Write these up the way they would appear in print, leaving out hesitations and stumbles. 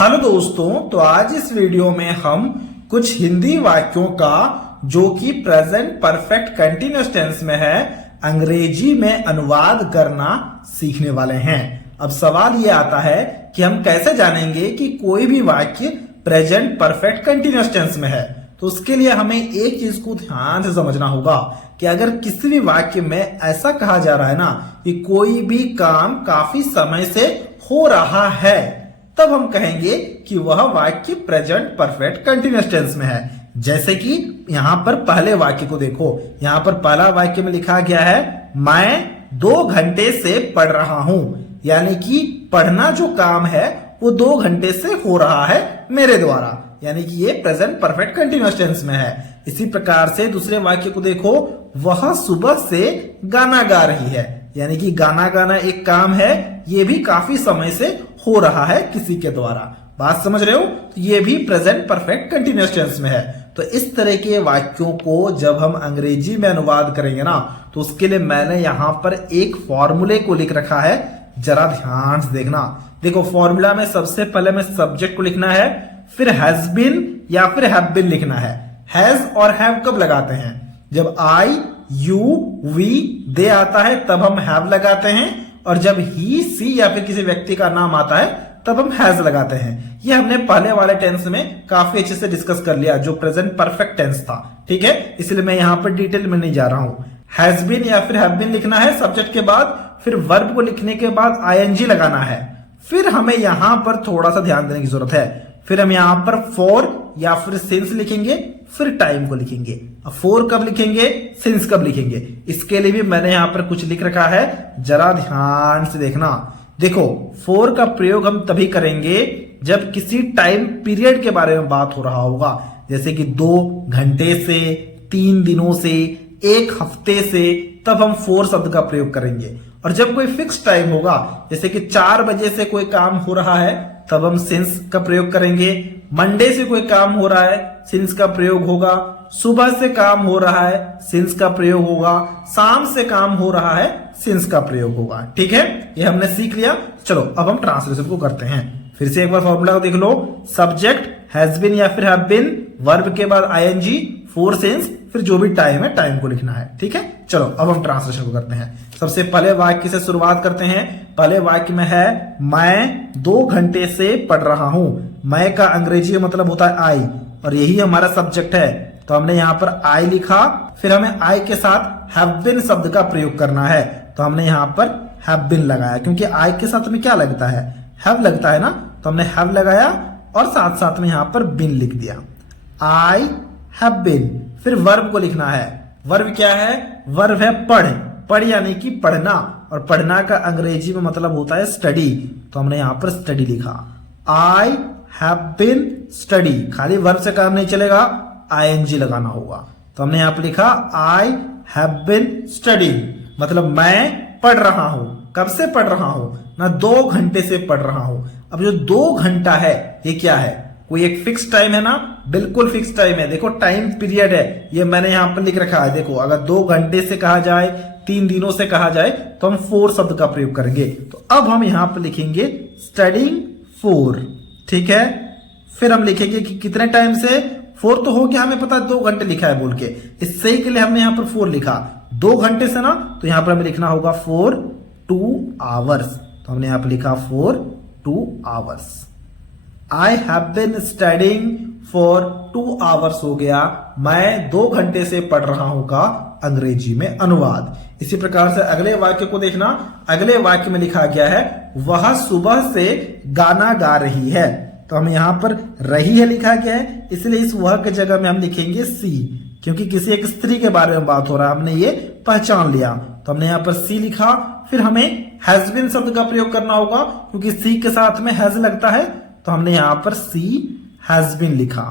Hello दोस्तों, तो आज इस वीडियो में हम कुछ हिंदी वाक्यों का जो कि प्रेजेंट परफेक्ट कंटीन्यूअस टेंस में है अंग्रेजी में अनुवाद करना सीखने वाले हैं। अब सवाल ये आता है कि हम कैसे जानेंगे कि कोई भी वाक्य प्रेजेंट परफेक्ट कंटीन्यूअस टेंस में है। तो उसके लिए हमें एक चीज को ध्यान से समझना होगा कि अगर किसी भी वाक्य में ऐसा कहा जा रहा है ना कि कोई भी काम काफी समय से हो रहा है, तब हम कहेंगे कि वह वाक्य प्रेजेंट परफेक्ट कंटीन्यूअस टेंस में है। जैसे कि यहां पर पहले वाक्य को देखो, यहां पर पहला वाक्य में लिखा गया है मैं 2 घंटे से पढ़ रहा हूं, यानी कि पढ़ना जो काम है वो 2 घंटे से हो रहा है मेरे द्वारा, यानी कि ये प्रेजेंट परफेक्ट कंटीन्यूअस टेंस में है। इसी प्रकार से दूसरे वाक्य को देखो, वह सुबह से गाना गा रही है, यानी कि गाना गाना एक काम है, ये भी काफी समय से हो रहा है किसी के द्वारा। बात समझ रहे हो? तो ये भी प्रेजेंट परफेक्ट कंटीन्यूअस टेंस में है। तो इस तरह के वाक्यों को जब हम अंग्रेजी में अनुवाद करेंगे ना, तो उसके लिए मैंने यहां पर एक फॉर्मूले को लिख रखा है, जरा ध्यान से देखना। देखो, फॉर्मूला में सबसे पहले में सब्जेक्ट को लिखना है, फिर हैज बीन या फिर हैव बीन लिखना है। हैज और हैव कब लगाते हैं? जब आई, यू, वी, दे आता है तब हम हैव लगाते हैं, और जब ही, सी या फिर किसी व्यक्ति का नाम आता है तब हम हैज लगाते हैं। ये हमने पहले वाले टेंस में काफी अच्छे से डिस्कस कर लिया, जो प्रेजेंट परफेक्ट टेंस था। ठीक है, इसलिए मैं यहां पर डिटेल में नहीं जा रहा हूं। हैज बीन या फिर हैव बीन लिखना है सब्जेक्ट के बाद, फिर वर्ब को लिखने के बाद आईएनजी लगाना है। फिर हमें यहां पर थोड़ा सा ध्यान देने की जरूरत है। फिर हम यहां पर फॉर या फिर सिंस लिखेंगे, फिर टाइम को लिखेंगे। अब फॉर कब लिखेंगे, सिंस कब लिखेंगे, इसके लिए भी मैंने यहां पर कुछ लिख रखा है, जरा ध्यान से देखना। देखो, फॉर का प्रयोग हम तभी करेंगे जब किसी टाइम पीरियड के बारे में बात हो रहा होगा, जैसे कि 2 घंटे से, 3 दिनों से, 1 हफ्ते से, तब हम फॉर शब्द का प्रयोग करेंगे। और जब कोई फिक्स टाइम होगा, जैसे कि 4 बजे से कोई काम हो रहा है, तब हम सिंस का प्रयोग करेंगे। मंडे से कोई काम हो रहा है, सिंस का प्रयोग होगा। सुबह से काम हो रहा है, सिंस का प्रयोग होगा। शाम से काम हो रहा है, सिंस का प्रयोग होगा। ठीक है, ये हमने सीख लिया। चलो अब हम ट्रांसलेशन को करते हैं। फिर से एक बार फॉर्मूला को देख लो। सब्जेक्ट हैज बीन या फिर हैव बीन, वर्ब के बाद आईएनजी, फॉर, सिंस, फिर जो भी टाइम है टाइम को लिखना है। ठीक है, चलो अब हम ट्रांसलेशन को करते हैं। सबसे पहले वाक्य से शुरुआत करते हैं। पहले वाक्य में है मैं 2 घंटे से पढ़ रहा हूं। मैं का अंग्रेजी में मतलब होता है आई, और यही हमारा सब्जेक्ट है, तो हमने यहां पर आई लिखा। फिर हमें आई के साथ हैव बीन शब्द का प्रयोग करना है, तो हमने यहां पर हैव बीन लगाया, क्योंकि आई के साथ में क्या लगता है, हैव लगता है ना, तो हमने हैव लगाया और साथ साथ में यहां पर बीन लिख दिया। I have been. फिर वर्ब को लिखना है। वर्ब क्या है? वर्ब है पढ़। पढ़ यानी कि पढ़ना, और पढ़ना का अंग्रेजी में मतलब होता है स्टडी, तो हमने यहां पर स्टडी लिखा। I have been study. खाली वर्ब से काम नहीं चलेगा, आईएनजी लगाना होगा, तो हमने यहां पर लिखा आई हैव बीन स्टडी, मतलब मैं पढ़ रहा हूं। कब से पढ़ रहा हूं ना? 2 घंटे से पढ़ रहा हूं। अब जो 2 घंटा है ये क्या है? कोई एक फिक्स टाइम है ना? बिल्कुल फिक्स टाइम है। देखो, टाइम पीरियड है, ये मैंने यहां पर लिख रखा है। देखो, अगर 2 घंटे से कहा जाए, 3 दिनों से कहा जाए, तो हम फॉर शब्द का प्रयोग करेंगे। तो अब हम यहां पर लिखेंगे स्टडिंग फॉर। ठीक है, फिर हम लिखेंगे कि कितने टाइम से। फॉर तो हो गया, हमें पता है 2 घंटे लिखा है बोल के, इस सही के लिए हमने यहां पर फॉर लिखा। 2 घंटे से ना, तो यहां पर हमें लिखना होगा फॉर 2 आवर्स, तो हमने यहां पर लिखा for 2 hours. I have been studying for 2 hours हो गया, मैं 2 घंटे से पढ़ रहा हूं का अंग्रेजी में अनुवाद। इसी प्रकार से अगले वाक्य को देखना। अगले वाक्य में लिखा गया है वह सुबह से गाना गा रही है, तो हमें यहां पर रही है लिखा गया है, इसलिए इस वह की जगह में हम लिखेंगे सी, क्योंकि किसी एक स्त्री के बारे में बात हो रहा है, हमने ये पहचान लिया, तो हमने यहां पर सी लिखा। फिर हमें हैज बीन शब्द का प्रयोग करना होगा, क्योंकि सी के साथ में हैज लगता है, तो हमने यहां पर सी हैज बीन लिखा।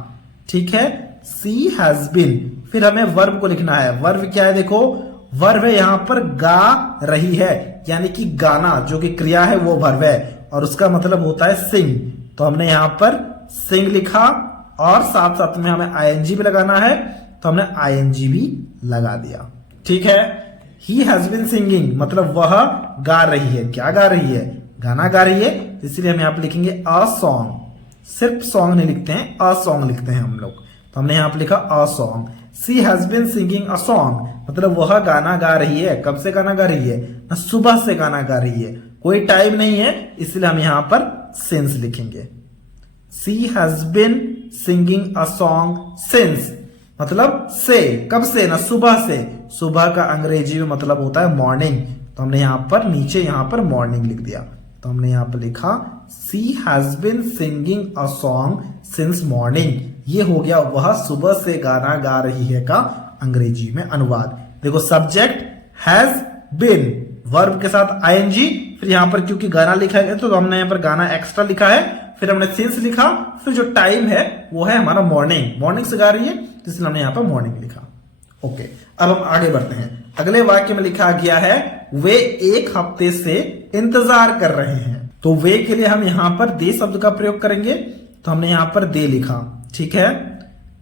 ठीक है, सी हैज बीन। फिर हमें वर्ब को लिखना है। वर्ब क्या है? देखो, वर्ब है यहां पर गा रही है, यानी कि गाना जो कि क्रिया है वो वर्ब है, और उसका मतलब होता है सिंग, तो हमने यहां पर सिंग लिखा, और साथ साथ में हमें आईएनजी भी लगाना है, तो हमने आईएनजी भी लगा दिया। ठीक है, ही हैज बीन सिंगिंग, मतलब वह गा रही है। क्या गा रही है? गाना गा रही है, इसलिए हम यहां पर लिखेंगे अ सॉन्ग। सिर्फ सॉन्ग नहीं लिखते हैं, अ सॉन्ग लिखते हैं हम लोग। तो हमने यहाँ पर लिखा a song. She has been singing a song, मतलब वह गाना गा रही है। कब से गाना गा रही है ना, सुबह से गाना गा रही है, कोई टाइम नहीं है, इसलिए हम यहां पर सिंस लिखेंगे। She has been singing a song since, मतलब से, कब से ना, सुबह से। सुबह का अंग्रेजी में मतलब होता है मॉर्निंग, तो हमने यहां पर नीचे यहां पर मॉर्निंग लिख दिया। तो हमने यहां पर लिखा she has been singing a song since morning. ये हो गया वह सुबह से गाना गा रही है का अंग्रेजी में अनुवाद। देखो सब्जेक्ट हैज बिन, वर्ब के साथ आईएनजी, फिर यहां पर क्योंकि गाना लिखा है तो हमने यहां पर गाना एक्स्ट्रा लिखा है, फिर हमने सिंस लिखा, फिर जो टाइम है वो है हमारा मॉर्निंग, मॉर्निंग से गा रही है, इसलिए हमने यहां पर मॉर्निंग लिखा। ओके, अब हम आगे बढ़ते हैं। अगले वाक्य में लिखा गया है वे एक हफ्ते से इंतजार कर रहे हैं। तो वे के लिए हम यहां पर दे शब्द का प्रयोग करेंगे, तो हमने यहां पर दे लिखा, ठीक है,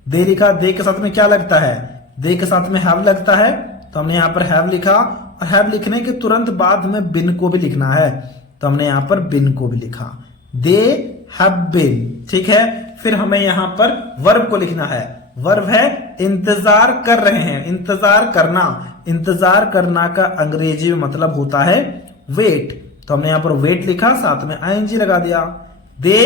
दे लिखा। दे के साथ में क्या लगता है, दे के साथ में हैव लगता है, तो हमने यहां पर हैव लिखा, और हैव लिखने के तुरंत बाद में बिन को भी लिखना है, तो हमने यहां पर बिन को भी लिखा, दे हैव बिन, ठीक है। फिर हमें यहां पर वर्ब को लिखना है, वर्ब है इंतजार कर रहे हैं, इंतजार करना। इंतजार करना का अंग्रेजी में मतलब होता है वेट, तो हमने यहां पर वेट लिखा, साथ में आईएनजी लगा दिया। दे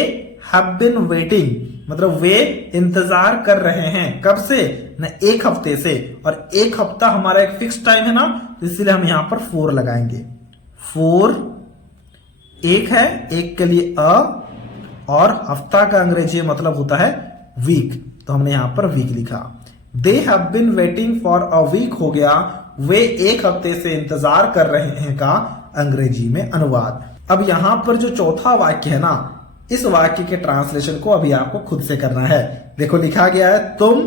हैव बिन वेटिंग, मतलब वे इंतजार कर रहे हैं, कब से ना, एक हफ्ते से, और एक हफ्ता हमारा एक फिक्स टाइम है ना, इसलिए हम यहां पर 4 लगाएंगे। 4 एक है, एक के लिए अ, और हफ्ता का अंग्रेजी मतलब होता है वीक, तो हमने यहां पर वीक लिखा। They have been waiting for a week हो गया वे एक हफ्ते से इंतजार कर रहे हैं का अंग्रेजी में अनुवाद। अब यहां पर जो चौथा वाक्य है ना, इस वाक्य के ट्रांसलेशन को अभी आपको खुद से करना है। देखो लिखा गया है तुम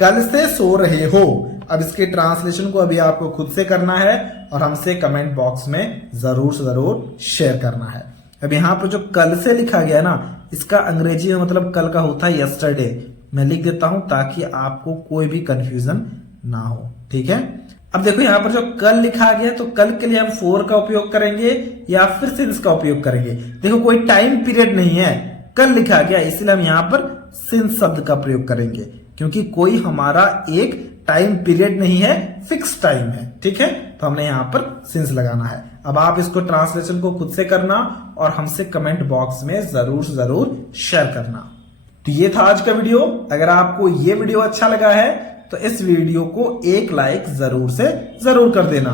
कल से सो रहे हो। अब इसके ट्रांसलेशन को अभी आपको खुद से करना है और हमसे कमेंट बॉक्स में जरूर से जरूर शेयर करना है। अब यहां पर जो कल से लिखा गया ना, इसका अंग्रेजी में मतलब कल का होता है यस्टरडे। मैं लिख देता हूं ताकि आपको कोई भी कंफ्यूजन ना हो, ठीक है। अब देखो यहां पर जो कल लिखा गया, तो कल के लिए हम 4 का उपयोग करेंगे या फिर सिंस का उपयोग करेंगे। देखो कोई टाइम पीरियड नहीं है, कल लिखा गया, इसलिए हम यहां पर सिंस शब्द का प्रयोग करेंगे, क्योंकि कोई हमारा एक टाइम पीरियड नहीं है, फिक्स टाइम है, ठीक है। तो हमने यहां पर सिंस लगाना है। अब आप इसको ट्रांसलेशन को खुद से करना और हमसे कमेंट बॉक्स में जरूर से जरूर शेयर करना। तो ये था आज का वीडियो। अगर आपको ये वीडियो अच्छा लगा है तो इस वीडियो को एक लाइक जरूर से जरूर कर देना।